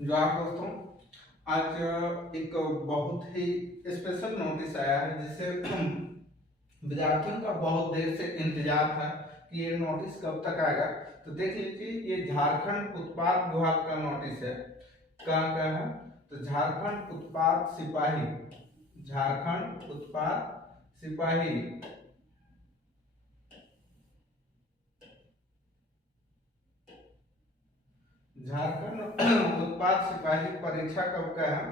जो आप दोस्तों आज एक बहुत ही स्पेशल नोटिस आया है जिसे विद्यार्थियों का बहुत देर से इंतजार था कि ये नोटिस कब तक आएगा। तो देख लीजिए, ये झारखंड उत्पाद विभाग का नोटिस है। कहाँ का है? तो झारखंड उत्पाद सिपाही, झारखंड उत्पाद सिपाही झारखंड उत्पाद सिपाही परीक्षा कब का है?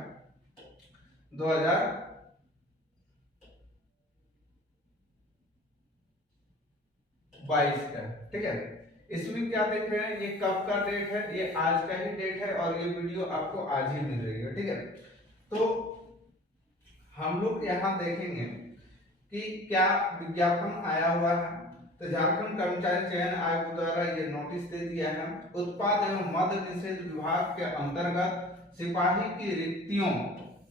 2022 का, ठीक है। इसमें क्या देख रहे हैं, ये कब का डेट है? ये आज का ही डेट है और ये वीडियो आपको आज ही मिल रही है, ठीक है। तो हम लोग यहाँ देखेंगे कि क्या विज्ञापन आया हुआ है। तो झारखंड कर्मचारी चयन आयोग द्वारा ये नोटिस दे दिया है। उत्पाद एवं मद्य निषेध विभाग के अंतर्गत सिपाही की रिक्तियों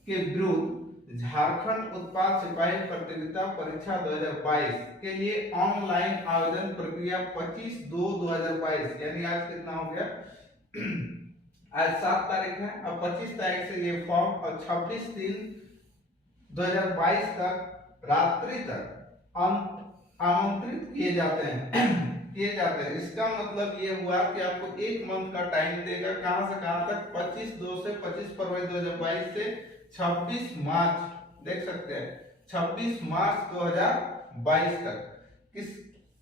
के विरुद्ध झारखंड उत्पाद सिपाही प्रतियोगिता परीक्षा 2022 के लिए ऑनलाइन आवेदन प्रक्रिया 25/2/2022, यानी आज कितना हो गया आज 7 तारीख है। अब 25 तारीख से ये फॉर्म और 26/3/2022 तक रात्रि तक आमंत्रित किए जाते हैं किए जाते हैं। इसका मतलब ये हुआ कि आपको 1 मंथ का टाइम देगा। कहां से कहां तक? 25/2 से 25 फरवरी 2022 से 26 मार्च, देख सकते हैं 26 मार्च 2022 तक। किस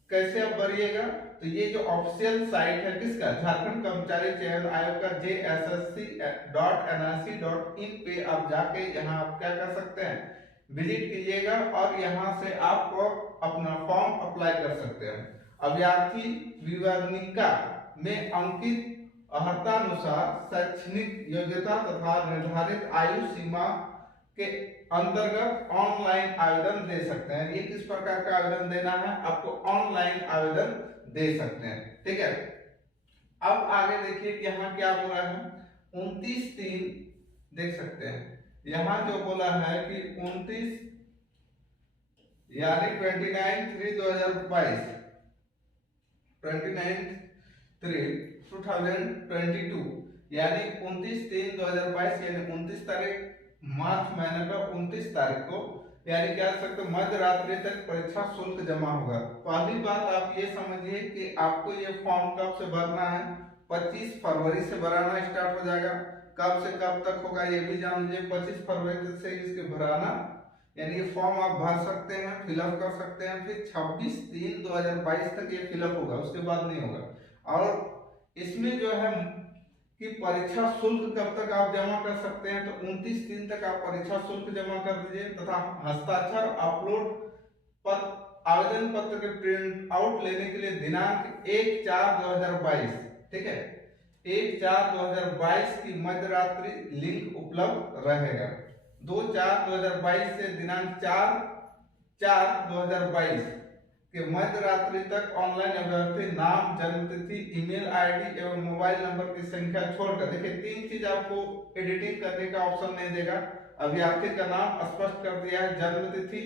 कैसे आप भरिएगा? तो ये जो ऑफिशियल साइट है किसका? झारखंड कर्मचारी चयन आयोग का jssc.nrc.in पे आप जाके यहाँ आप क्या कर सकते हैं, विजिट कीजिएगा और यहाँ से आप अपना फॉर्म अप्लाई कर सकते हैं। अभ्यर्थी विवरणिका में अंकित अर्हतानुसार शैक्षणिक योग्यता तथा निर्धारित आयु सीमा के अंतर्गत ऑनलाइन आवेदन दे सकते हैं। ये किस प्रकार का आवेदन देना है? आपको ऑनलाइन आवेदन दे सकते हैं, ठीक है। अब आगे देखिए यहाँ क्या बोला है, 29/3 देख सकते हैं। यहाँ जो बोला है कि 29 यानी 29/3/2022 29/3/2022 यानी 29/3/2022 यानी 29 तारीख मार्च महीने का 29 तारीख को, यानी क्या सकते मध्य रात्रि तक परीक्षा शुल्क जमा होगा। पहली बात आप ये समझिए कि आपको ये फॉर्म कब से भरना है? 25 फरवरी से भराना स्टार्ट हो जाएगा। कब से कब तक होगा ये भी जान लीजिए। 25 फरवरी से इसके भराना, यानी ये फॉर्म आप भर सकते हैं, फिलअप कर सकते हैं। फिर 26/3/2022 तक ये फिलअप होगा, उसके बाद नहीं होगा। और इसमें जो है कि परीक्षा शुल्क कब तक आप जमा कर सकते हैं? तो 29 दिन तक आप परीक्षा शुल्क जमा कर दीजिए तथा हस्ताक्षर अपलोड पर आवेदन पत्र के प्रिंट आउट लेने के लिए दिनांक 1/4/2022, ठीक है, 1/4/2022 की मध्य रात्रि लिंक उपलब्ध रहेगा। 2/4/2022 से दिनांक 4/4/2022 के मध्य रात्रि तक ऑनलाइन अभ्यर्थी नाम, जन्मतिथि, ईमेल आईडी एवं मोबाइल नंबर की संख्या छोड़कर, देखिए 3 चीज आपको एडिटिंग करने का ऑप्शन नहीं देगा। अभ्यर्थी का नाम स्पष्ट कर दिया है, जन्मतिथि,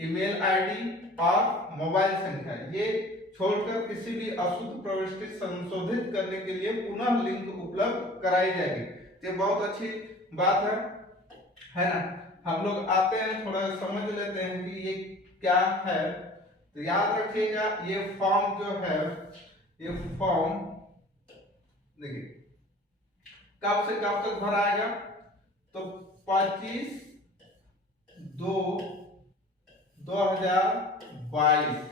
ईमेल आईडी और मोबाइल संख्या, ये छोड़कर किसी भी अशुद्ध प्रविष्टि संशोधित करने के लिए पुनः लिंक उपलब्ध कराई जाएगी। ये बहुत अच्छी बात है ना। हम लोग आते हैं, थोड़ा समझ लेते हैं कि ये क्या है। तो याद रखिएगा, ये फॉर्म जो है, ये फॉर्म देखिए कब से कब तक भराएगा? तो 25/2/2022।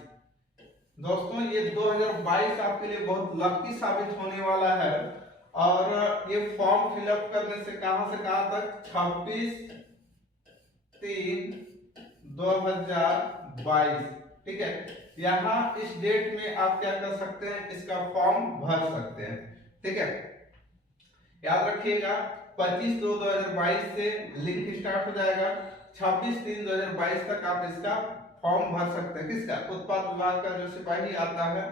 दोस्तों ये 2022 आपके लिए बहुत लकी साबित होने वाला है। और ये फॉर्म फिलअप करने से कहां तक? 26/3/2022, ठीक है। यहाँ इस डेट में आप क्या कर सकते हैं, इसका फॉर्म भर सकते हैं, ठीक है। याद रखिएगा 25/2/2022 से लिंक स्टार्ट हो जाएगा। 26/3/2022 तक आप इसका फॉर्म भर सकते हैं। किसका? उत्पाद विभाग का जो सिपाही आता है,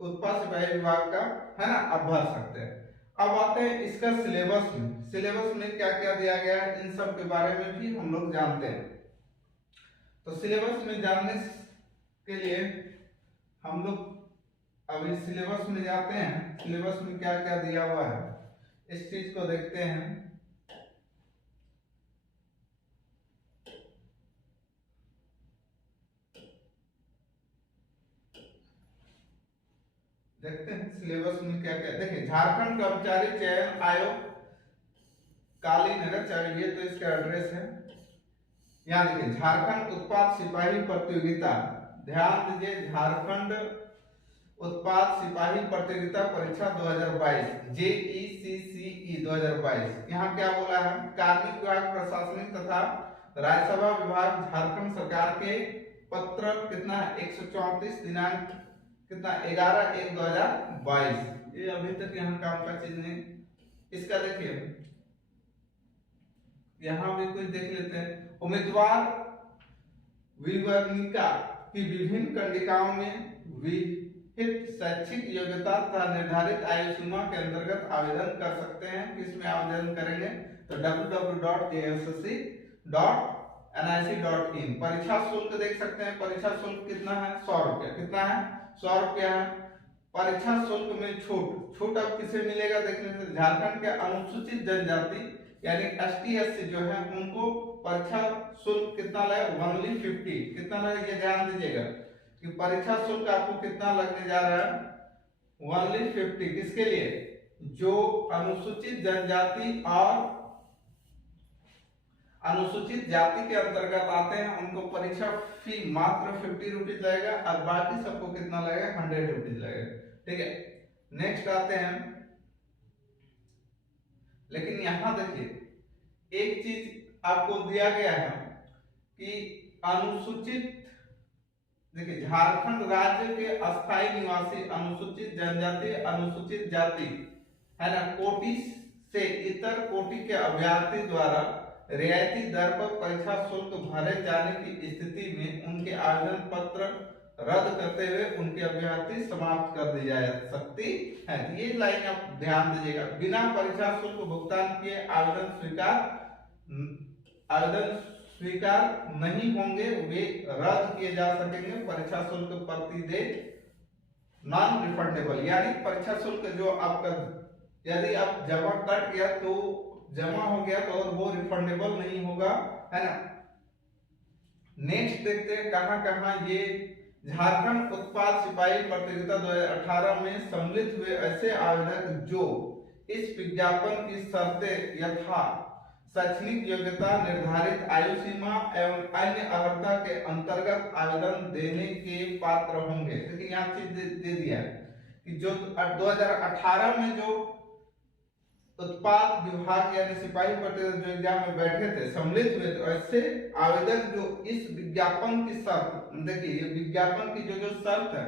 उत्पाद सिपाही विभाग का, है ना, आप भर सकते हैं। अब आते हैं इसका सिलेबस में क्या क्या दिया गया है, इन सब के बारे में भी हम लोग जानते हैं। तो सिलेबस में जानने के लिए हम लोग अभी सिलेबस में जाते हैं। सिलेबस में क्या क्या दिया हुआ है इस चीज को को देखते हैं। देखते हैं सिलेबस में क्या क्या। देखिए झारखंड कर्मचारी चयन आयोग काली नगर चाहिए, तो इसका एड्रेस है यहाँ। देखिए झारखंड उत्पाद सिपाही प्रतियोगिता, ध्यान दीजिए झारखंड उत्पाद सिपाही प्रतियोगिता परीक्षा 2022 JECCE 2022। यहाँ क्या बोला है, कार्मिक विभाग प्रशासनिक तथा राज्यसभा विभाग झारखंड सरकार के पत्र कितना है 134 दिनांक कितना 11/1/2022। ये अभी तक यहाँ काम का चीज नहीं। इसका देखिए यहाँ भी कुछ देख लेते हैं। उम्मीदवार विवरणिका की विभिन्न कंडिकाओं में विहित शैक्षिक योग्यता तथा निर्धारित आयु सीमा के अंतर्गत आवेदन कर सकते हैं। किसमें आवेदन करेंगे, तो www.jssc.nic.in। परीक्षा शुल्क देख सकते हैं, परीक्षा शुल्क कितना है 100 रुपया। कितना है 100 रुपया है। परीक्षा शुल्क में छूट अब किसे मिलेगा देख लेते हैं। झारखंड के अनुसूचित जनजाति यानी ST/SC जो है उनको परीक्षा शुल्क कितना लगेगा, ओनली 50। कितना लगेगा ये ध्यान दीजिएगा कि परीक्षा शुल्क आपको कितना लगने जा रहा है, ओनली 50। किसके लिए, जो अनुसूचित जनजाति और अनुसूचित जाति के अंतर्गत आते हैं उनको परीक्षा फी मात्र 50 रुपीज लगेगा, और बाकी सबको कितना लगेगा 100 रुपीज लगेगा। ठीक है, नेक्स्ट आते हैं। लेकिन यहां देखिए एक चीज आपको दिया गया है कि अनुसूचित, देखिए झारखंड राज्य के अस्थायी निवासी अनुसूचित जनजाति अनुसूचित जाति है ना कोटि से इतर कोटि के अभ्यर्थी द्वारा रियायती दर पर परीक्षा शुल्क भरे जाने की स्थिति में उनके आवेदन पत्र रद्द करते हुए उनकी अभ्यर्थी समाप्त कर दी जा सकती है। ये लाइन आप ध्यान दीजिएगा। बिना परीक्षा शुल्क भुगतान किए आवेदन स्वीकार नहीं होंगे, वे रद्द किए जा सकेंगे। परीक्षा शुल्क प्रतिदेय नॉन रिफंडेबल, यानी परीक्षा शुल्क जो आपका यदि आप जमा कट गया तो जमा हो गया तो और वो रिफंडेबल नहीं होगा, है ना। नेक्स्ट देखते हैं कहां कहां ये झारखंड उत्पाद सिपाही प्रतियोगिता 2018 में सम्मिलित हुए ऐसे आवेदक जो इस विज्ञापन की शर्तें यथा शैक्षणिक योग्यता, निर्धारित आयु सीमा एवं अन्य अर्हता के अंतर्गत आवेदन देने के पात्र होंगे। क्योंकि यहाँ चीज दे दिया कि जो 2018 में जो उत्पाद विभाग यानी सिपाही प्रतियोगिता जो एग्जाम में बैठे थे सम्मिलित हुए, तो ऐसे आवेदक जो इस विज्ञापन की शर्त, देखिए ये विज्ञापन की जो शर्त है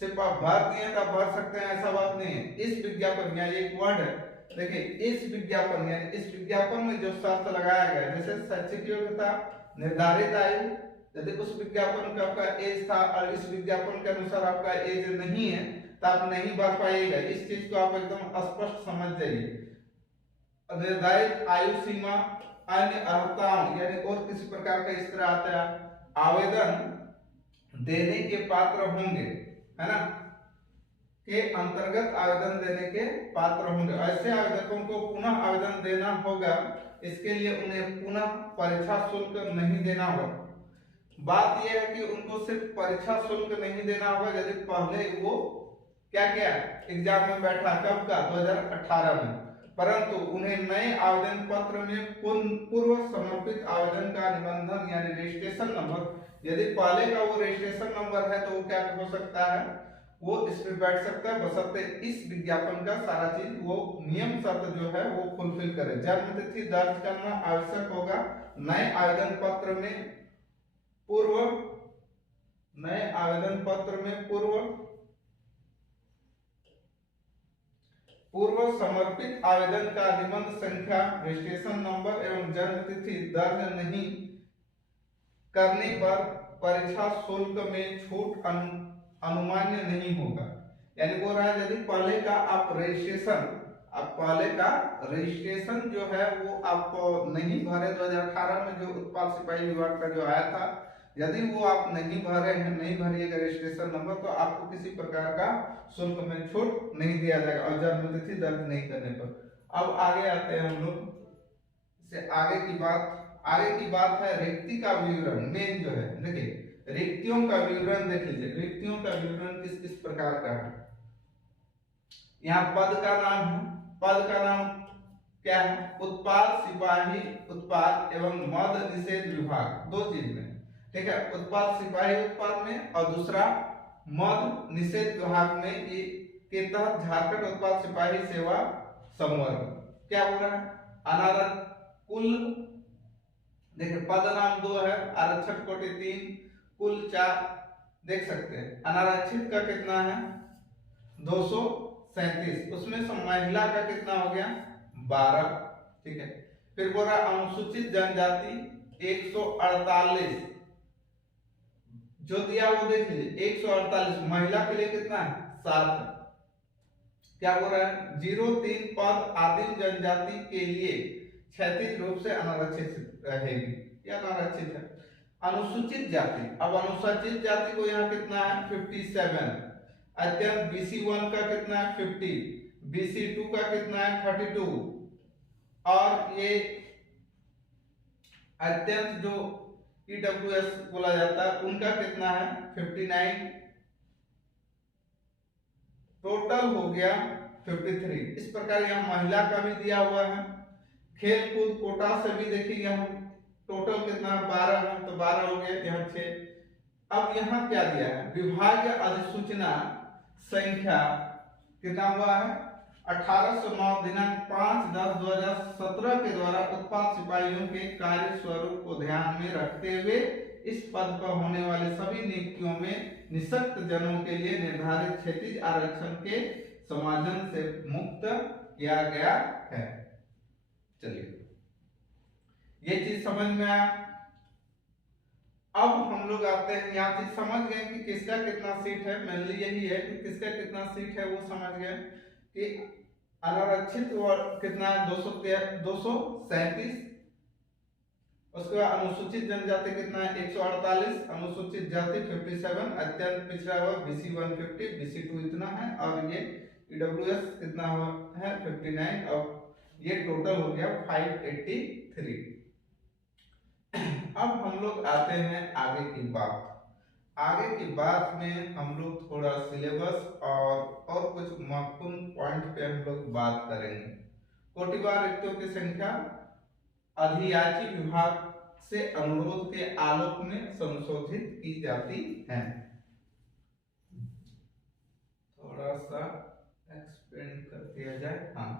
सिर्फ आप भर दिए तो भर सकते हैं ऐसा बात नहीं है। इस विज्ञापन या एक वर्ड है, देखिए इस विज्ञापन यानी इस विज्ञापन में जो शर्त लगाया गया जैसे शैक्षिक योग्यता, निर्धारित आयु, यदि उस विज्ञापन का आपका एज था और इस विज्ञापन के अनुसार आपका एज नहीं है तो आप नहीं भर पाइएगा। इस चीज को आप एकदम स्पष्ट समझ जाइए। निर्धारित आयु सीमा, अन्य अर्हताओं यानी और किसी प्रकार का इस तरह आता है आवेदन देने के पात्र होंगे, है ना, के अंतर्गत आवेदन देने के पात्र होंगे। ऐसे आवेदकों को पुनः आवेदन देना होगा, इसके लिए उन्हें पुनः परीक्षा शुल्क नहीं देना होगा। बात यह है कि उनको सिर्फ परीक्षा शुल्क नहीं देना होगा यदि पहले वो क्या किया एग्जाम में बैठा, कब का 2018 में, परंतु उन्हें नए आवेदन पत्र में पूर्व समर्पित आवेदन का निबंधन यानी रजिस्ट्रेशन नंबर, यदि पहले का वो रजिस्ट्रेशन नंबर है तो वो क्या हो सकता है, वो इस पे बैठ सकता है, बशर्ते इस विज्ञापन का सारा चीज वो नियम शर्त जो है वो फुलफिल करे। जन्म तिथि दर्ज करना आवश्यक होगा। नए आवेदन पत्र में पूर्व समर्पित आवेदन का निबंध संख्या, रजिस्ट्रेशन नंबर एवं जन्म तिथि दर्ज नहीं करने पर परीक्षा शुल्क में छूट अनुमान्य नहीं होगा। यानी बोल रहा है यदि पहले का रजिस्ट्रेशन जो है वो आप नहीं भरे 2018 में जो उत्पाद सिपाही विभाग का जो आया था, यदि वो आप नहीं भरे हैं, नहीं भरिएगा रजिस्ट्रेशन नंबर, तो आपको किसी प्रकार का शुल्क में छूट नहीं दिया जाएगा और जन्म तिथि दर्ज नहीं करने पर। अब आगे आते हैं हम लोग से आगे की बात है रिक्ति का विवरण। मेन जो है देखिए रिक्तियों का विवरण देख लीजिए, रिक्तियों का विवरण किस किस प्रकार का है। यहाँ पद का नाम है, पद का नाम क्या है, उत्पाद सिपाही उत्पाद एवं मद निषेध विभाग, दो चीज में, ठीक है। उत्पाद सिपाही उत्पाद में और दूसरा मद निषेध विभाग में ये के तहत झारखंड उत्पाद सिपाही सेवा संवर्ग क्या हो रहा है, अनारक्षण कुल देखिए पद नाम 2 है, आरक्षण कोटि 3, कुल 4 देख सकते हैं। अनारक्षित का कितना है 237, उसमें से महिला का कितना हो गया 12, ठीक है। फिर बोल रहा अनुसूचित जनजाति 148, जो दिया वो देख लीजिए 148, महिला के लिए कितना है 7, क्या बोल रहा है 03 पद आदिम जनजाति के लिए क्षैतिज रूप से अनारक्षित रहेगी, या अनारक्षित है। अनुसूचित जाति, अब अनुसूचित जाति को यहाँ कितना है 57, अत्यंत BC1 का कितना है 50, BC2 का कितना है 32, और ये अत्यंत जो EWS बोला जाता है उनका कितना है 59, टोटल हो गया 53। इस प्रकार यहाँ महिला का भी दिया हुआ है। खेल कूद कोटा से भी देखिए यहाँ टोटल कितना 12 है, तो 12 हो गया, यहाँ 6। अब यहाँ क्या दिया है, विभागीय अधिसूचना संख्या कितना हुआ है 1809 दिनांक 5/10/2017 के द्वारा उत्पाद सिपाहियों के कार्य स्वरूप को ध्यान में रखते हुए इस पद पर होने वाले सभी नियुक्तियों में निःशक्त जनों के लिए निर्धारित क्षैतिज आरक्षण के समायोजन से मुक्त किया गया है। चलिए ये चीज समझ में आया। अब हम लोग आते हैं, यहाँ चीज समझ गए कि किसका कितना सीट है, मेनली यही है कि किसका कितना सीट है वो समझ गए कि अनारक्षित कितना है 237, उसके बाद अनुसूचित जनजाति कितना है 148, अनुसूचित जाति 57, अत्यंत पिछड़ा हुआ BC1 50, BC2 इतना है, और ये EWS कितना हुआ है 59, और ये टोटल हो गया 583। अब हम लोग आते हैं आगे की बात। आगे की बात में हम लोग थोड़ा सिलेबस और कुछ महत्वपूर्ण पॉइंट पे हम लोग बात करेंगे। कोटिवार रिक्तियों की संख्या अधियाची विभाग से अनुरोध के आलोक में संशोधित की जाती है। थोड़ा सा एक्सपेंड कर दिया जाए। हाँ,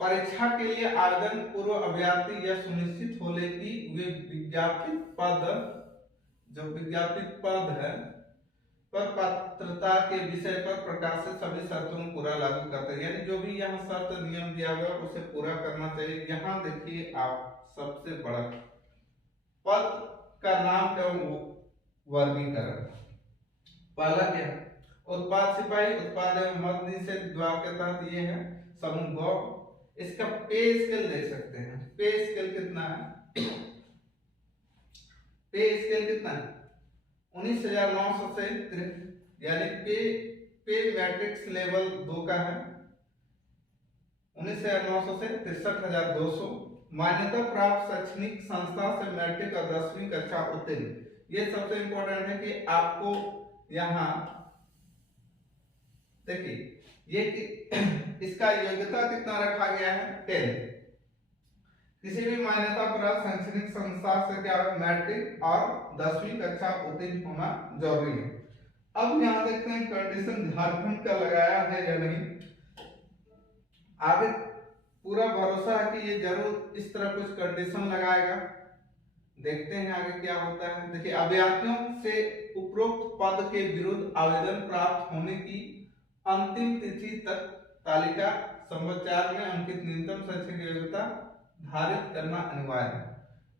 परीक्षा के लिए आवेदन पूर्व अभ्यर्थी यह सुनिश्चित हो ले कि वे विज्ञापित पद है पर पात्रता के विषय पर प्रकाशित सभी शर्तों को पूरा लागू करते हैं, यानी जो भी यहाँ शर्त नियम दिया हुआ उसे पूरा करना चाहिए। यहाँ देखिए आप सबसे बड़ा पद का नाम एवं वर्गीकरण। पहला क्या उत्पाद सिपाही उत्पाद एवं मद निषेध विभाग के तहत ये है समूह ग। इसका पे स्केल देख सकते हैं, पे स्केल कितना है, पे स्केल कितना है 19,900 से, यानी पे मैट्रिक्स लेवल 2 का है 19,900 से 63,200। मान्यता प्राप्त शैक्षणिक संस्था से मैट्रिक और 10वीं कक्षा उत्तीर्ण। ये सबसे इंपॉर्टेंट है कि आपको यहाँ देखिए ये इसका योग्यता कितना रखा गया है 10। किसी भी मान्यता प्राप्त शैक्षणिक संस्था से क्या मैट्रिक और 10वीं कक्षा उत्तीर्ण होना जरूरी है। अब यहाँ देखते हैं कंडीशन झारखंड का लगाया है या नहीं। आगे पूरा भरोसा है कि ये जरूर इस तरह कुछ कंडीशन लगाएगा, देखते हैं आगे क्या होता है। देखिए अभ्यर्थियों से उपरोक्त पद के विरुद्ध आवेदन प्राप्त होने की अंतिम तिथि तक तालिका समाचार में अंकित न्यूनतम शैक्षणिक योग्यता धारित करना अनिवार्य है।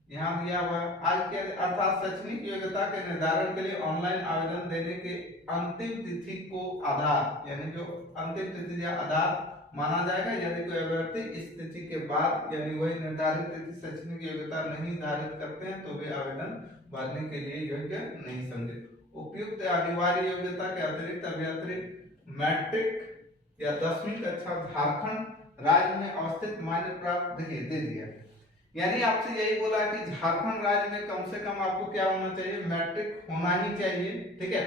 यहाँ दिया हुआ आज के अर्थात शैक्षणिक योग्यता के निर्धारण के लिए ऑनलाइन आवेदन देने के अंतिम तिथि को आधार, यानी जो अंतिम तिथि या आधार माना जाएगा। यदि कोई अभ्यर्थी इस तिथि के बाद यानी वही निर्धारित तिथि शैक्षणिक योग्यता नहीं धारित करते हैं तो वे आवेदन भरने के लिए योग्य नहीं समझे। उपयुक्त अनिवार्य योग्यता के अतिरिक्त अभ्यर्थी मैट्रिक या 10वीं कक्षा झारखंड राज्य में अवस्थित मान्य प्राप्त, देखिए दे दिया, यानी आपसे यही बोला कि झारखंड राज्य में कम से कम आपको क्या होना चाहिए, मैट्रिक होना ही चाहिए, ठीक है,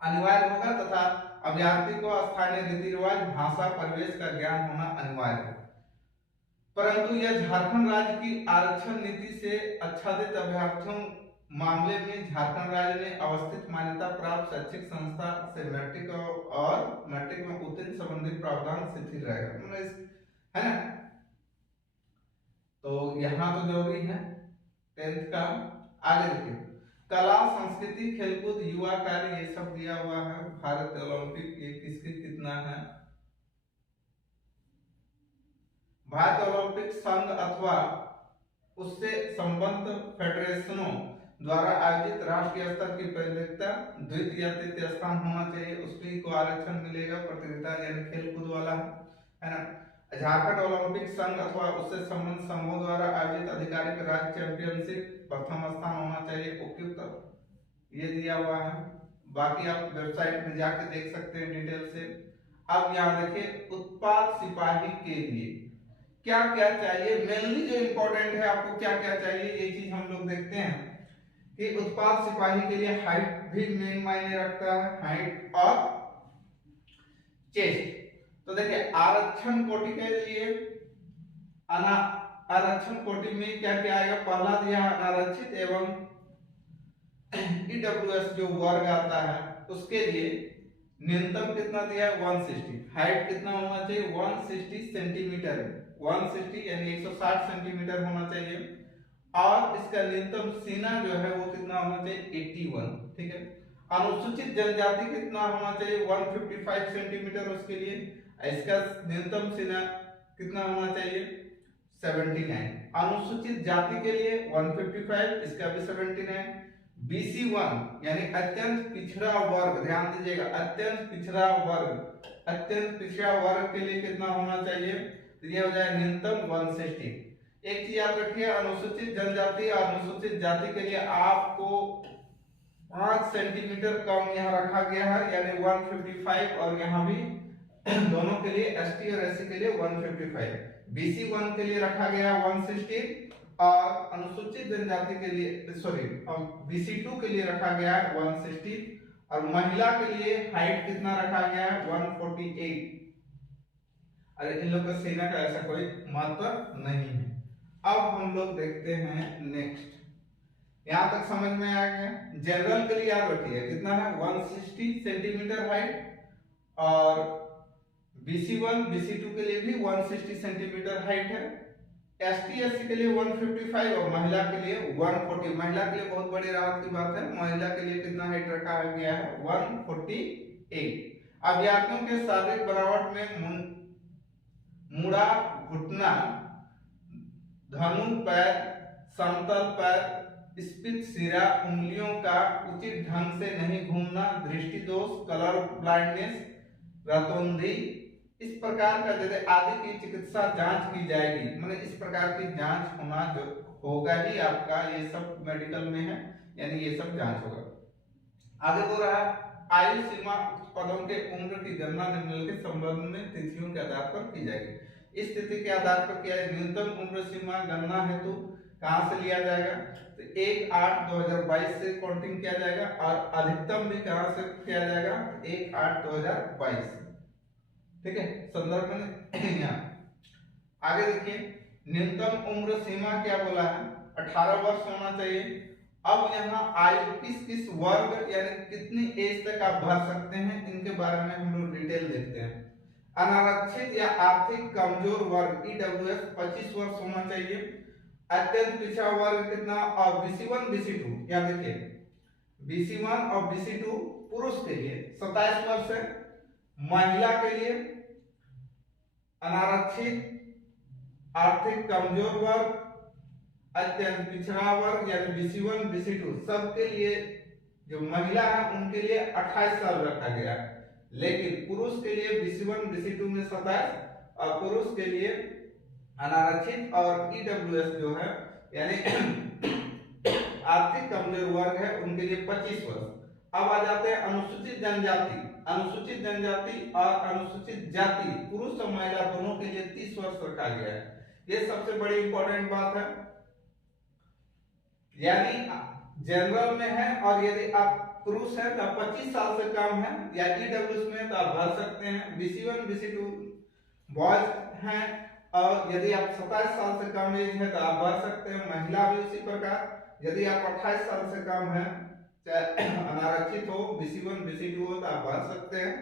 अनिवार्य होगा, तथा अभ्यर्थी को स्थानीय रीति रिवाज, भाषा, परिवेश का ज्ञान होना अनिवार्य है। परंतु यह झारखंड राज्य की आरक्षण नीति से आच्छादित अभ्यर्थियों मामले में झारखंड राज्य में अवस्थित मान्यता प्राप्त शैक्षिक संस्था से मैट्रिक और मैट्रिक में उत्तीर्ण संबंधित प्रावधान शिथिल रहेगा, मतलब है ना। तो यहाँ तो जरूरी है 10th का। आगे देखिए, कला, संस्कृति, खेलकूद, युवा कार्य, ये सब दिया हुआ है। भारत ओलंपिक ये किसके कितना है, भारत ओलंपिक संघ अथवा उससे संबद्ध फेडरेशनों द्वारा आयोजित राष्ट्रीय स्तर की प्रतियोगिता द्वितीय या तृतीय स्थान होना चाहिए, उसकी को आरक्षण मिलेगा, प्रतियोगिता यानी खेलकूद वाला है ना। झारखंड ओलंपिक संघ अथवा उससे संबद्ध संघों द्वारा आयोजित आधिकारिक राज्य चैंपियनशिप प्रथम स्थान होना चाहिए, उपयुक्त ये दिया हुआ है। बाकी आप वेबसाइट में जाके देख सकते हैं डिटेल से। अब यहाँ देखिए, उत्पाद सिपाही के लिए क्या क्या चाहिए, मेनली जो इंपॉर्टेंट है आपको क्या क्या चाहिए, ये चीज हम लोग देखते हैं कि उत्पाद सिपाही के लिए हाइट भी मेन मायने रखता है, हाइट और चेस्ट। तो देखिए, आरक्षण कोटि के लिए आरक्षण कोटि में क्या क्या आएगा, पहला दिया अनारक्षित एवं ईडब्ल्यूएस जो वर्ग आता है उसके लिए न्यूनतम कितना दिया है, 160, हाइट कितना होना चाहिए, 160 सेंटीमीटर, 160 यानी 160 सेंटीमीटर होना चाहिए, और इसका न्यूनतम सीना जो है वो कितना होना चाहिए, 81, ठीक है। अनुसूचित जनजाति कितना होना चाहिए, 155 सेंटीमीटर उसके लिए, इसका न्यूनतम सीना कितना होना चाहिए, 79। अनुसूचित जाति के लिए 155, इसका भी 79। BC1 यानी अत्यंत पिछड़ा वर्ग, ध्यान दीजिएगा, अत्यंत पिछड़ा वर्ग, अत्यंत पिछड़ा वर्ग के लिए कितना होना चाहिए, तो ये हो जाए न्यूनतम 160। एक चीज याद रखिए, अनुसूचित जनजाति और अनुसूचित जाति के लिए आपको 5 सेंटीमीटर कम यहाँ रखा गया है, यानी 155, और यहाँ भी दोनों के लिए ST और SC के लिए 155, BC1 के लिए रखा गया 160, और अनुसूचित जनजाति के लिए सॉरी BC2 के लिए रखा गया है 160, और महिला के लिए हाइट कितना रखा गया है, 148। अरे इन लोग का सीना का ऐसा कोई महत्व नहीं है। अब हम लोग देखते हैं नेक्स्ट, यहां तक समझ में आ गया। जनरल के लिए याद रखिए कितना है, 160 सेंटीमीटर हाइट, और BC1 BC2 के लिए भी 160 सेंटीमीटर हाइट है, ST SC के लिए 155, और महिला के लिए 140। महिला के लिए बहुत बड़ी राहत की बात है, महिला के लिए कितना हाइट रखा गया है, 148। अभ्यर्थियों के शारीरिक बनावट में मुड़ा, घुटना, धनु पैर, समतल पैर, स्पित सिरा, उंगलियों का उचित ढंग से नहीं घूमना, दृष्टि दोष, कलर ब्लाइंडनेस, रतौंधी, इस प्रकार का जैसे आदि की चिकित्सा जांच की जाएगी, मतलब इस प्रकार की जांच होना जो होगा ही आपका, ये सब मेडिकल में है, यानी ये सब जांच होगा। आगे बोल रहा है, आयु सीमा पदों के उम्र की गणना निम्नलिखित संबंध में तिथियों के आधार पर की जाएगी। इस तिथि के आधार पर क्या है, न्यूनतम उम्र सीमा गणना हेतु कहां से लिया जाएगा, तो 1/8/2022 से काउंटिंग किया जाएगा, और अधिकतम भी कहां से किया जाएगा, 1/8/2022, ठीक है, संदर्भ में यहाँ। आगे देखिए, न्यूनतम उम्र सीमा क्या बोला है, 18 वर्ष होना चाहिए। अब यहाँ आयु किस किस वर्ग यानी कितनी एज तक आप भर सकते हैं, इनके बारे में हम लोग डिटेल देखते हैं। अनारक्षित या आर्थिक कमजोर वर्ग EWS 25 वर्ष होना चाहिए। अत्यंत पिछड़ा वर्ग कितना, और BC1 BC2, यहाँ देखिए BC1 और BC2 पुरुष के लिए 27 वर्ष है, महिला के लिए अनारक्षित, आर्थिक कमजोर वर्ग, अत्यंत पिछड़ा वर्ग यानी BC1 BC2 सबके लिए, जो महिला है उनके लिए 28 साल रखा गया, लेकिन पुरुष के लिए BC1 BC2 में 27, और पुरुष के लिए अनारक्षित और EWS जो है यानी आर्थिक कमजोर वर्ग है उनके लिए 25 वर्ष। अब आ जाते हैं अनुसूचित जनजाति। अनुसूचित जनजाति और अनुसूचित जाति पुरुष और महिला दोनों के लिए 30 वर्ष रखा गया है। ये सबसे बड़ी इंपॉर्टेंट बात है। यानी जनरल में है और यदि आप पुरुष है तो 25 साल से कम है, या ईडब्ल्यूएस में तो आप भर सकते हैं। BC1 BC2 बॉयज हैं, और यदि आप 27 साल से कम एज है तो आप भर सकते हैं। महिला भी उसी प्रकार, यदि आप 28 साल से कम है, चाहे अनारक्षित हो, BC1 BC2 हो, तो आप भर सकते हैं।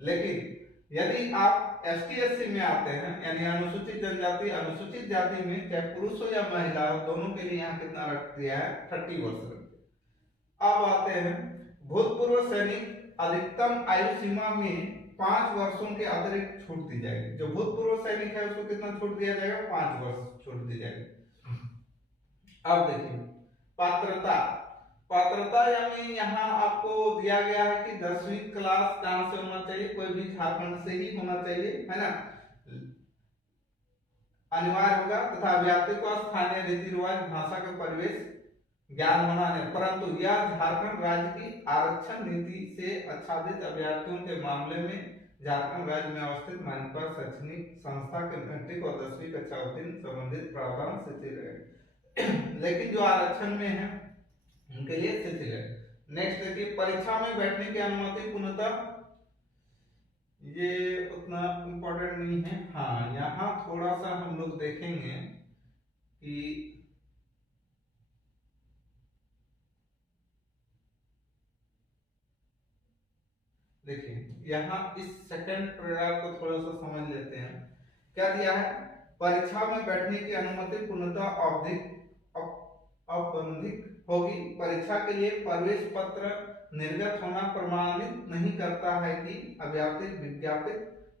लेकिन यदि आप ST SC में आते हैं, यानी अनुसूचित जनजाति अनुसूचित जाति में, चाहे पुरुष हो या महिला हो, दोनों के लिए यहाँ कितना रख दिया है, 30 वर्ष रख दिया। अब आते हैं भूतपूर्व सैनिक अधिकतम आयु सीमा में 5 वर्षों के अतिरिक्त छूट दी जाएगी। जो भूतपूर्व सैनिक है उसको कितना छूट दिया जाएगा, 5 वर्ष छूट दी जाएगी। अब देखिए पात्रता। पात्रता यानी यहाँ आपको दिया गया है कि 10वीं क्लास कहां से होना चाहिए, कोई भी झारखंड से ही होना चाहिए, है ना, अनिवार्य होगा, तथा अभ्यर्थी को स्थानीय रीति रिवाज भाषा का परिवेश ज्ञान होना है। परंतु यह झारखंड राज्य की आरक्षण नीति से आच्छादित अभ्यर्थियों के मामले में झारखंड राज्य में अवस्थित मान्यता शैक्षणिक संस्था के मैट्रिक और 10वीं कक्षा उत्तीर्ण संबंधित प्रावधान शिथिल है। लेकिन जो आरक्षण में है उनके लिए शिथिल है। नेक्स्ट देखिए परीक्षा में बैठने की अनुमति पूर्णतः, ये उतना इम्पोर्टेंट नहीं है। हाँ, यहाँ थोड़ा सा हम लोग देखेंगे कि देखिए यहाँ इस सेकंड पैराग्राफ को थोड़ा सा समझ लेते हैं। क्या दिया है, परीक्षा में बैठने की अनुमति पूर्णतः औपबंधिक होगी। परीक्षा के लिए प्रवेश पत्र निर्गत होना प्रमाणित नहीं करता है कि अभ्यर्थी विज्ञापित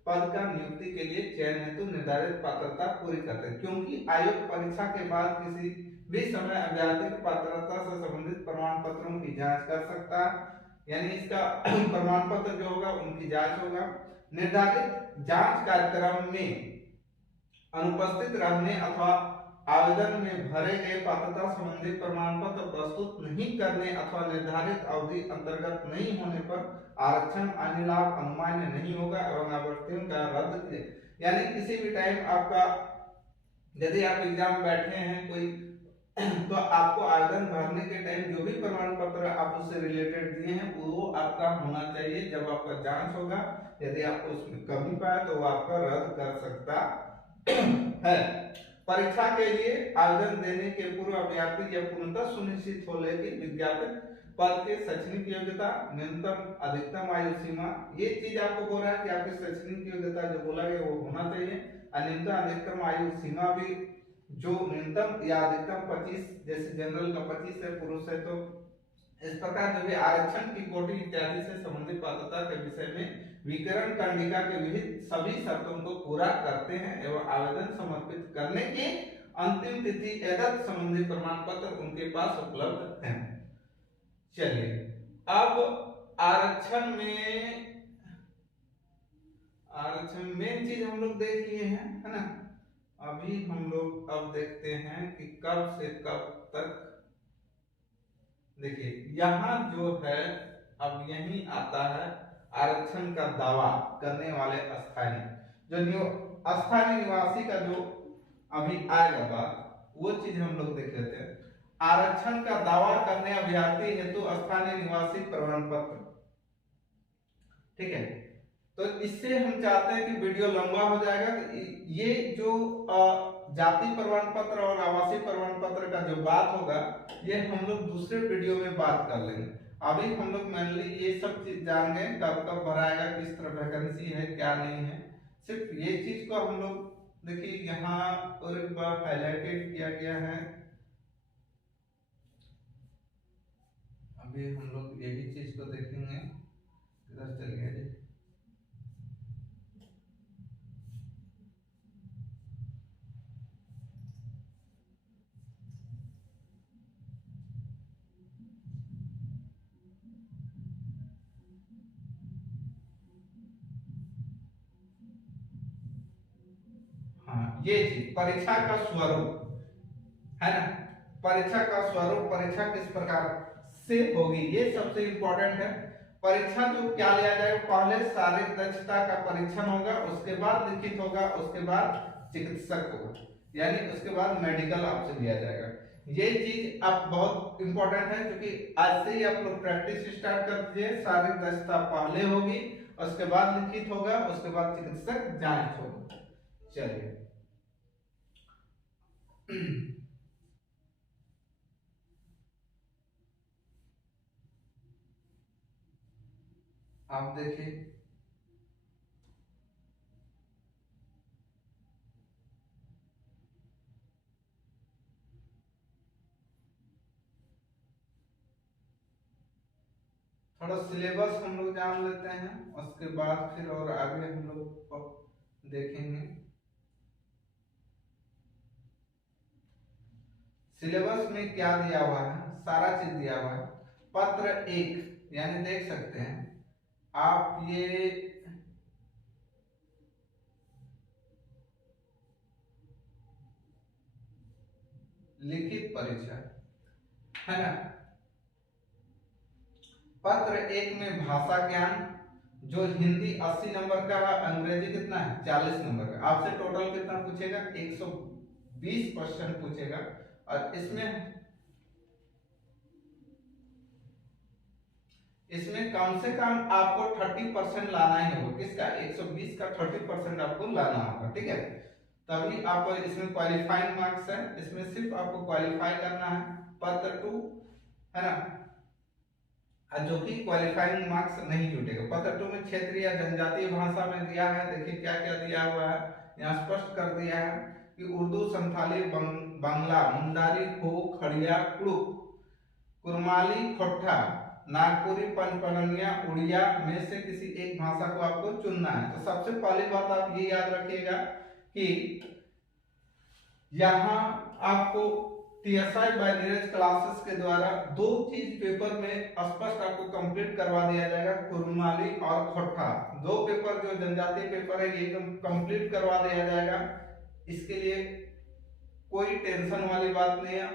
पद का नियुक्ति के लिए चयन हेतु निर्धारित पात्रता पूरी करते हैं, क्योंकि आयोग परीक्षा के बाद किसी भी समय अभ्यर्थी की पात्रता से संबंधित प्रमाण पत्रों की जांच कर सकता है। यानी इसका प्रमाण पत्र जो होगा उनकी जांच होगा। निर्धारित जांच कार्यक्रम में अनुपस्थित रहने अथवा आवेदन में भरे गए पात्रता संबंधी प्रमाण पत्र प्रस्तुत नहीं करने अथवा निर्धारित अवधि अंतर्गत नहीं होने पर आरक्षण अन्य लाभ अनुमान्य नहीं होगा एवं अभ्यर्थियों का रद्द किया। यानी किसी भी टाइम आपका, यदि आप एग्जाम बैठे हैं कोई, तो आपको आवेदन भरने के टाइम जो भी प्रमाण पत्र आप उससे रिलेटेड दिए हैं वो आपका होना चाहिए। जब आपका जांच होगा, यदि आपको उसमें कमी पाया तो वो आपका रद्द कर सकता है। परीक्षा के लिए आवेदन देने के पूर्व अभ्यर्थी यह पूर्णतः सुनिश्चित हो ले कि विज्ञापित पद के शैक्षणिक योग्यता, न्यूनतम अधिकतम आयु सीमा, ये चीज आपको बोल रहा है कि आपकी शैक्षणिक योग्यता जो बोला गया वो होना चाहिए। न्यूनतम अधिकतम आयु सीमा भी जो न्यूनतम या अधिकतम 25, जैसे जनरल का 25 है, पुरुष है, तो इस प्रकार जो भी आरक्षण की कोटि इत्यादि से संबंधित पात्रता के विषय में विकरण कंडिका के विहित सभी शर्तों को पूरा करते हैं एवं आवेदन समर्पित करने की अंतिम तिथि एतत् संबंधी प्रमाण पत्र उनके पास उपलब्ध है। चलिए अब आरक्षण मेन चीज हम लोग देख लिए हैं, है ना। अभी हम लोग अब देखते हैं कि कब से कब तक। देखिए यहाँ जो है, अब यही आता है आरक्षण का दावा करने वाले स्थानीय निवासी का जो अभी आएगा बात, वो चीज हम लोग देख लेते हैं। आरक्षण का दावा करने अभ्यर्थी हेतु स्थानीय निवासी प्रमाण पत्र, ठीक है। तो इससे हम चाहते हैं कि वीडियो लंबा हो जाएगा, तो ये जो जाति प्रमाण पत्र और आवासीय प्रमाण पत्र का जो बात होगा ये हम लोग दूसरे वीडियो में बात कर लेंगे। अभी हम लोग मेनली ये सब चीज जान गए, कब कब भराएगा, किस तरह वैकेंसी है, क्या नहीं है। सिर्फ ये चीज को हम लोग देखिए यहाँ और एक बार हाईलाइटेड किया गया है। अभी हम लोग यही चीज को देखेंगे। इधर चलिए जी। ये चीज परीक्षा का स्वरूप है ना, परीक्षा का स्वरूप, परीक्षा किस प्रकार से होगी, ये सबसे इंपॉर्टेंट है। परीक्षा जो क्या लिया जाएगा, पहले शारीरिक दक्षता का परीक्षण होगा, उसके बाद लिखित होगा, उसके बाद चिकित्सक होगा, यानी उसके बाद मेडिकल आपसे लिया जाएगा। ये चीज अब बहुत इंपॉर्टेंट है, क्योंकि आज से ही आप लोग प्रैक्टिस स्टार्ट कर दीजिए। शारीरिक दक्षता पहले होगी, उसके बाद लिखित होगा, उसके बाद चिकित्सक जांच होगा। चलिए आप देखिए, थोड़ा सिलेबस हम लोग जान लेते हैं, उसके बाद फिर और आगे हम लोग देखेंगे। सिलेबस में क्या दिया हुआ है, सारा चीज दिया हुआ है। पत्र 1 यानी देख सकते हैं आप, ये लिखित परीक्षा है ना। पत्र 1 में भाषा ज्ञान, जो हिंदी 80 नंबर का, अंग्रेजी कितना है 40 नंबर का। आपसे टोटल कितना पूछेगा, 120 क्वेश्चन पूछेगा। और इसमें कम से कम आपको 30% लाना ही होगा। किसका, 120 का 30% आपको लाना होगा, ठीक है। तभी आप इसमें क्वालिफाइंग मार्क्स है, इसमें सिर्फ आपको क्वालिफाई करना है। पत्र 2 है ना, जो कि क्वालिफाइंग मार्क्स नहीं जुटेगा। पत्र 2 में क्षेत्रीय जनजातीय भाषा में दिया है, देखिए क्या क्या दिया हुआ है, यहाँ स्पष्ट कर दिया है कि उर्दू, संथाली, बांग्ला, मुंडारी, हो, खड़िया, कुड़ुक, कुरमाली, खोट्टा, नागपुरी, पंचपरनिया, उड़िया में से किसी एक भाषा को आपको चुनना है। तो सबसे पहली बात आप ये याद रखिएगा कि यहाँ आपको टीएसआई बाय नीरज क्लासेस के द्वारा दो चीज पेपर में स्पष्ट आपको कंप्लीट करवा दिया जाएगा, कुरमाली और खोट्टा। दो पेपर जो जनजातीय पेपर है, ये कंप्लीट करवा दिया जाएगा। इसके लिए कोई टेंशन वाली बात नहीं है,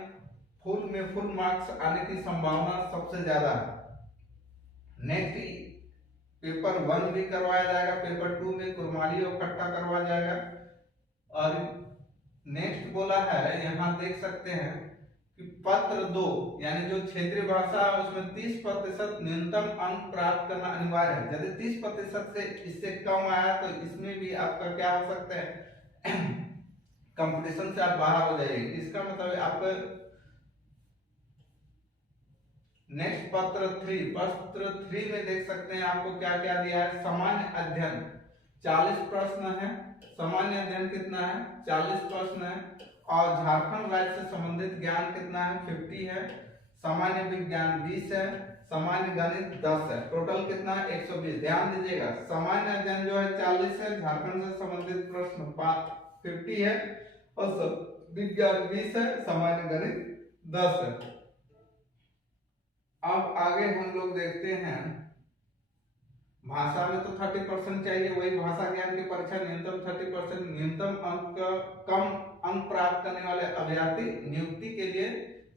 फुल में फुल मार्क्स आने की संभावना सबसे ज्यादा है। नेक्स्ट पेपर 1 भी करवाया जाएगा, पेपर 2 में कुरमाली और खट्टा करवाया जाएगा। और नेक्स्ट बोला है, यहाँ देख सकते हैं कि पत्र 2 यानी जो क्षेत्रीय भाषा है उसमें 30% न्यूनतम अंक प्राप्त करना अनिवार्य है। यदि 30% से इससे कम आया तो इसमें भी आपका क्या हो सकता है, कंपटीशन से आप बाहर हो जाएंगे। इसका मतलब आपका नेक्स्ट पत्र 3 में देख सकते हैं आपको क्या क्या दिया है। सामान्य अध्ययन 40 प्रश्न है, सामान्य अध्ययन कितना है 40 प्रश्न है। और झारखंड राज्य से संबंधित ज्ञान कितना है 50 है। सामान्य विज्ञान 20 है, सामान्य गणित 10 है। टोटल कितना है 120। ध्यान दीजिएगा, सामान्य अध्ययन जो है 40 है, झारखंड से संबंधित प्रश्न 50 है, और विज्ञान 20 है, सामान्य गणित 10 है। अब आगे हम लोग देखते हैं, भाषा में तो 30% चाहिए, वही भाषा ज्ञान की परीक्षा न्यूनतम 30%। न्यूनतम अंक, कम अंक प्राप्त करने वाले अभ्यर्थी नियुक्ति के लिए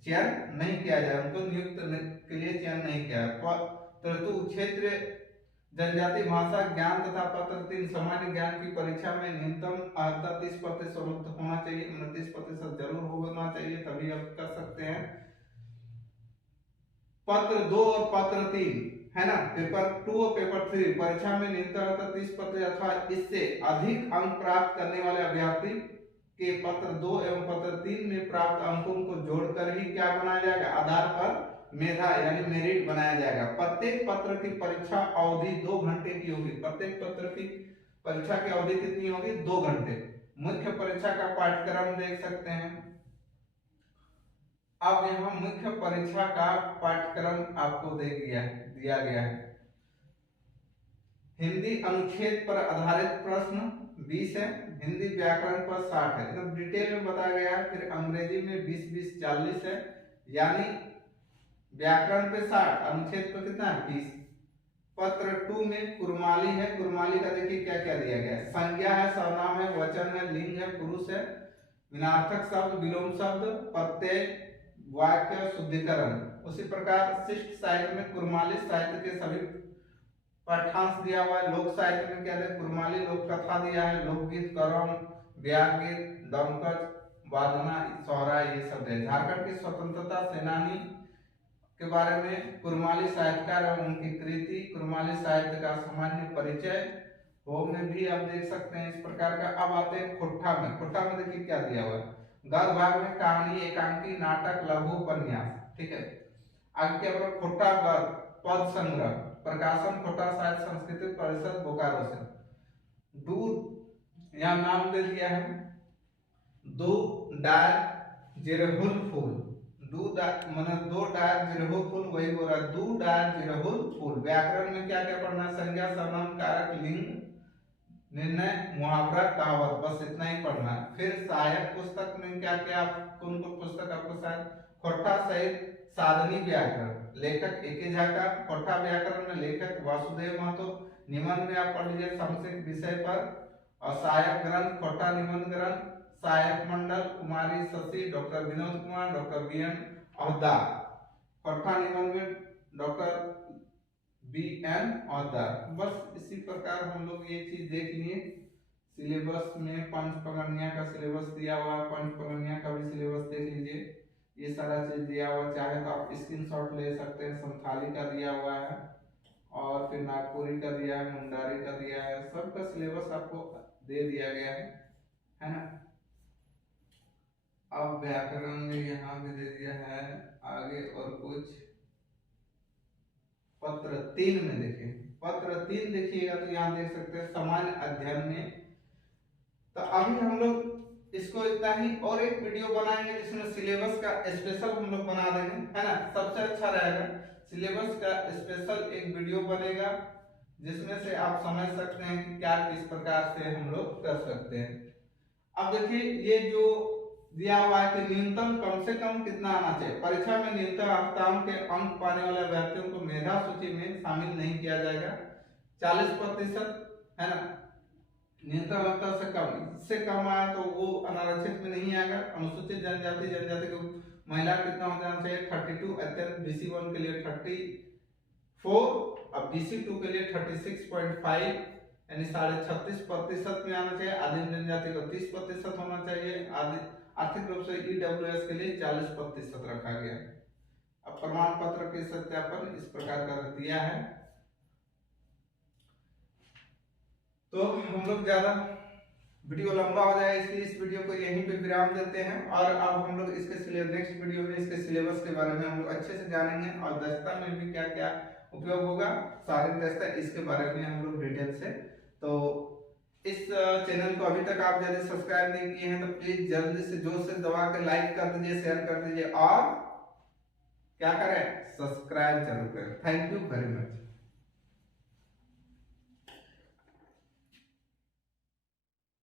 चयन नहीं किया जाए, उनको नियुक्त के लिए चयन नहीं किया। परंतु क्षेत्र जनजाति भाषा ज्ञान तथा पत्र 3 सामान्य ज्ञान की परीक्षा में न्यूनतम 30% होना चाहिए, 29% जरूर होना चाहिए, तभी आप कर सकते हैं। पत्र 2 और पत्र 3 है ना, पेपर 2 और पेपर 3 परीक्षा में न्यूनतम 30% अथवा इससे अधिक अंक प्राप्त करने वाले अभ्यर्थी के पत्र 2 एवं पत्र 3 में प्राप्त अंकों को जोड़कर ही क्या बनाया जाएगा, आधार पर मेधा यानी मेरिट बनाया जाएगा। प्रत्येक पत्र की परीक्षा अवधि 2 घंटे की होगी। प्रत्येक पत्र की परीक्षा की अवधि कितनी होगी, 2 घंटे। मुख्य परीक्षा का पाठ्यक्रम देख सकते हैं। अब यहाँ मुख्य परीक्षा का पाठ्यक्रम आपको दिया गया है। हिंदी अनुच्छेद पर आधारित प्रश्न 20 है, हिंदी व्याकरण पर 60 है, एकदम डिटेल में बताया गया है। फिर अंग्रेजी में 20-20-40 है, यानी व्याकरण पे 60, अनुच्छेद पर कितना है 20। पत्र 2 में कुरमाली है, कुरमाली का देखिए क्या क्या दिया गया है। संज्ञा है, सर्वनाम है, वचन है, लिंग है, पुरुष है, विनार्थक शब्द, विलोम शब्द, प्रत्यय, वाक्य, शुद्धिकरण। उसी प्रकार शिष्ट साहित्य में कुरमाली साहित्य के सभी पाठ्यांश दिया हुआ है। लोक साहित्य में क्या है, कुरमाली लोक कथा दिया है, लोकगीत, करम, ब्याह गीत, दमकच, वादना, सोहरा, ये सब है। झारखंड के स्वतंत्रता सेनानी के बारे में, कुरमाली साहित्यकार और उनकी कृति, कुरमाली साहित्य का सामान्य परिचय, वो में भी आप देख सकते हैं इस प्रकार का। अब आते हैं खोट्ठा में। खोट्ठा में देखिए क्या दिया हुआ है, गद्य भाग में कहानी, एकांकी, नाटक, लघु उपन्यास, ठीक है। आगे क्या बोला, खोट्ठा गद्य, पद संग्रह, प्रकाशन खोट्ठा साहित्य सांस्कृतिक परिषद बोकारो से। दूध, यहाँ नाम दे दिया है, दो डायर जिरहुल फूल, मैंने दो डायर जिरहुल फूल, वही बोल रहा है, दो डायर जिरहुल फूल। व्याकरण में क्या क्या पढ़ना है, संज्ञा, सर्वनाम, कारक, लिंग, निर्णय, मुहावरा, कहावत, बस इतना ही पढ़ना है। फिर सहायक पुस्तक में क्या क्या, कौन कौन पुस्तक आपको शायद, खोट्ठा सहित साधनी व्याकरण, लेखक एके झा का, खोट्ठा व्याकरण में लेखक वासुदेव महतो। निबंध में आप पढ़ लीजिए संस्कृत विषय पर, और सहायक ग्रंथ खोट्ठा निबंध ग्रंथ, सहायक मंडल कुमारी Shashi, doctor Vinod Kumar, doctor BN औहदा। खोट्ठा निबंध में डॉक्टर बीएन औहदा। बस इसी प्रकार हम लोग ये चीज देख लिए। सिलेबस में पंचपगनिया का सिलेबस दिया हुआ है, पंचपगनिया का भी सिलेबस देख लीजिए, ये सारा चीज दिया हुआ। चाहे तो आप स्क्रीनशॉट ले सकते हैं। संथाली का दिया हुआ है, और फिर नागपुरी का दिया है, मुंडारी का दिया है, सबका सिलेबस आपको दे दिया गया है ना। अब व्याकरण में यहाँ भी दे दिया है आगे और कुछ। पत्र 3 में देखिए, पत्र 3 देखिएगा तो यहाँ देख सकते हैं सामान्य अध्ययन में। तो अभी हम लोग इसको इतना ही, और एक वीडियो बनाएंगे जिसमें सिलेबस का स्पेशल हम लोग बना देंगे, है ना। सबसे अच्छा रहेगा सिलेबस का स्पेशल एक वीडियो बनेगा, जिसमें से आप समझ सकते हैं कि क्या किस प्रकार से हम लोग कर सकते हैं। अब देखिए ये जो दिया हुआ है कि न्यूनतम कम से कम कितना आना चाहिए। परीक्षा में न्यूनतम हफ्ताओं के अंक पाने वाले अभ्यर्थियों को मेधा सूची में शामिल नहीं किया जाएगा। 40%, है ना। न्यूनतम हफ्ता से कम, इससे कम आया तो वो अनारक्षित में नहीं आएगा। अनुसूचित जनजाति को महिला कितना हो जाना चाहिए, 32, अत्यंत BC1 के लिए 34, अब BC2 के लिए 36.5, यानी 36.5% में आना चाहिए। आदिम जनजाति को 30% होना चाहिए। आर्थिक रूप से EWS के लिए 40% रखा गया। अब प्रमाण पत्र के सत्यापन इस प्रकार का दिया है। तो हम लोग ज्यादा वीडियो लंबा हो जाए, इसलिए इस वीडियो को यहीं पे विराम देते हैं। और अब हम लोग इसके नेक्स्ट वीडियो में इसके सिलेबस के बारे में हम लोग अच्छे से जानेंगे, और दस्ता में भी क्या क्या उपयोग होगा, सारे दस्ता इसके बारे में हम लोग डिटेल से। तो इस चैनल को अभी तक आप यदि सब्सक्राइब नहीं किए हैं तो प्लीज जल्दी से जोर से दबा के लाइक कर दीजिए, शेयर कर दीजिए, और क्या करें, सब्सक्राइब जरूर करें। Thank you very much.